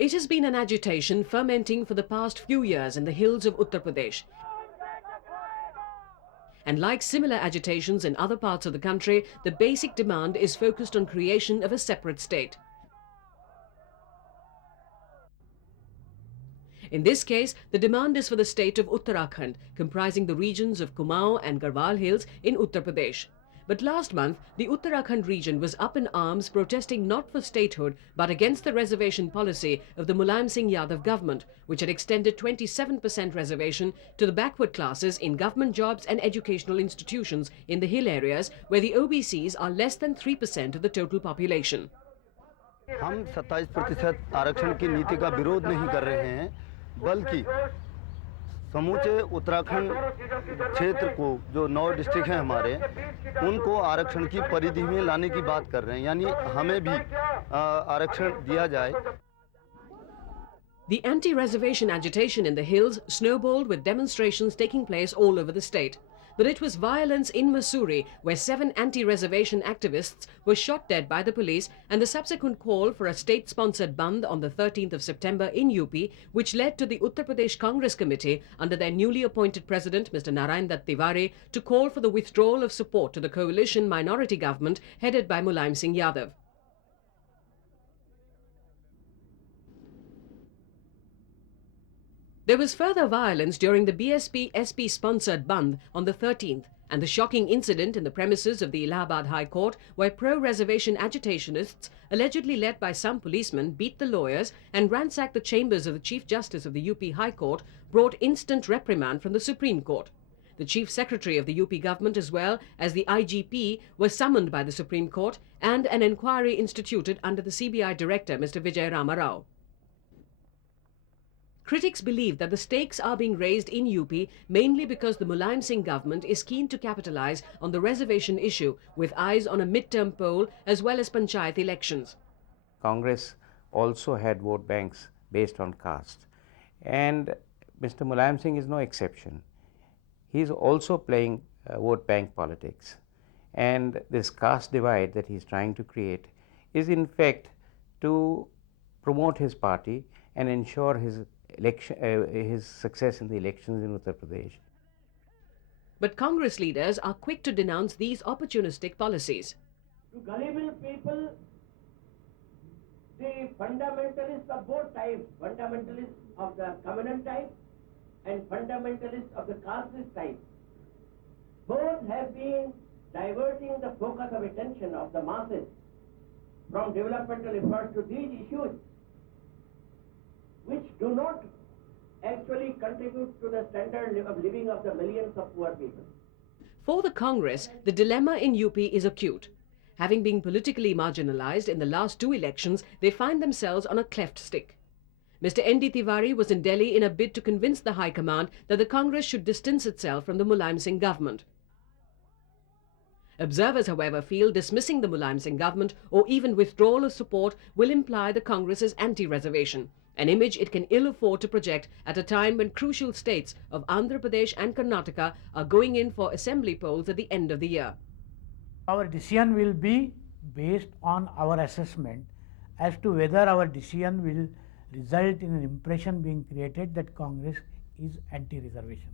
It has been an agitation fermenting for the past few years in the hills of Uttar Pradesh. And like similar agitations in other parts of the country, the basic demand is focused on creation of a separate state. In this case, the demand is for the state of Uttarakhand, comprising the regions of Kumaon and Garhwal hills in Uttar Pradesh. But last month, the Uttarakhand region was up in arms protesting not for statehood but against the reservation policy of the Mulayam Singh Yadav government, which had extended 27% reservation to the backward classes in government jobs and educational institutions in the hill areas where the OBCs are less than 3% of the total population. हम 27% आरक्षण की नीति का विरोध नहीं कर रहे हैं, बल्कि समूचे उत्तराखंड क्षेत्र को जो 9 डिस्ट्रिक्ट हैं हमारे, उनको आरक्षण की परिधि में लाने की बात कर रहे हैं, यानी हमें भी आरक्षण दिया जाए. The anti-reservation agitation in the hills snowballed with demonstrations taking place all over the state. But it was violence in Mussoorie where 7 anti-reservation activists were shot dead by the police and the subsequent call for a state-sponsored bandh on the 13th of September in UP, which led to the Uttar Pradesh Congress Committee under their newly appointed president Mr. Mulayam Tiwari to call for the withdrawal of support to the coalition minority government headed by Mulayam Singh Yadav. There was further violence during the BSP-SP-sponsored bandh on the 13th and the shocking incident in the premises of the Allahabad High Court where pro-reservation agitationists, allegedly led by some policemen, beat the lawyers and ransacked the chambers of the Chief Justice of the UP High Court, brought instant reprimand from the Supreme Court. The Chief Secretary of the UP government as well as the IGP were summoned by the Supreme Court and an inquiry instituted under the CBI Director Mr. Vijay Rama Rao. Critics believe that the stakes are being raised in UP mainly because the Mulayam Singh government is keen to capitalise on the reservation issue with eyes on a mid-term poll as well as panchayat elections. Congress also had vote banks based on caste, and Mr. Mulayam Singh is no exception. He is also playing vote bank politics, and this caste divide that he is trying to create is in fact to promote his party and ensure his success in the elections in Uttar Pradesh. But Congress leaders are quick to denounce these opportunistic policies. To gullible people, the fundamentalists of both types, fundamentalists of the communal type and fundamentalists of the casteist type, both have been diverting the focus of attention of the masses from developmental efforts to these issues, which do not actually contribute to the standard of living of the millions of poor people. For the Congress, the dilemma in UP is acute. Having been politically marginalized in the last 2 elections, they find themselves on a cleft stick. Mr. N.D. Tiwari was in Delhi in a bid to convince the High Command that the Congress should distance itself from the Mulayam Singh government. Observers, however, feel dismissing the Mulayam Singh government or even withdrawal of support will imply the Congress's anti-reservation, an image it can ill afford to project at a time when crucial states of Andhra Pradesh and Karnataka are going in for assembly polls at the end of the year. Our decision will be based on our assessment as to whether our decision will result in an impression being created that Congress is anti-reservation.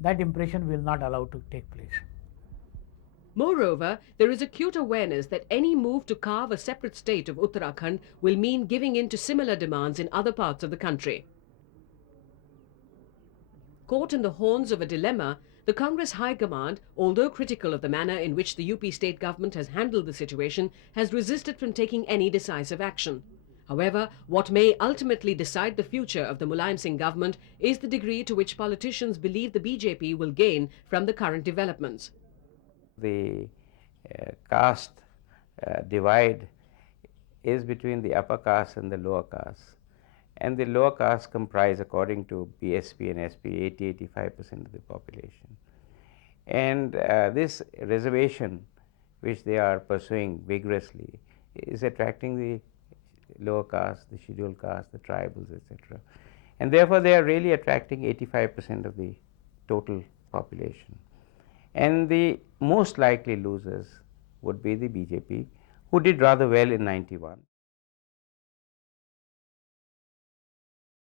That impression will not allow to take place. Moreover, there is acute awareness that any move to carve a separate state of Uttarakhand will mean giving in to similar demands in other parts of the country. Caught in the horns of a dilemma, the Congress High Command, although critical of the manner in which the UP state government has handled the situation, has resisted from taking any decisive action. However, what may ultimately decide the future of the Mulayam Singh government is the degree to which politicians believe the BJP will gain from the current developments. The caste divide is between the upper caste and the lower caste, and the lower caste comprise, according to BSP and SP, 80–85% of the population. And this reservation which they are pursuing vigorously is attracting the lower caste, the scheduled caste, the tribals, etc. And therefore they are really attracting 85% of the total population. And the most likely losers would be the BJP, who did rather well in '91.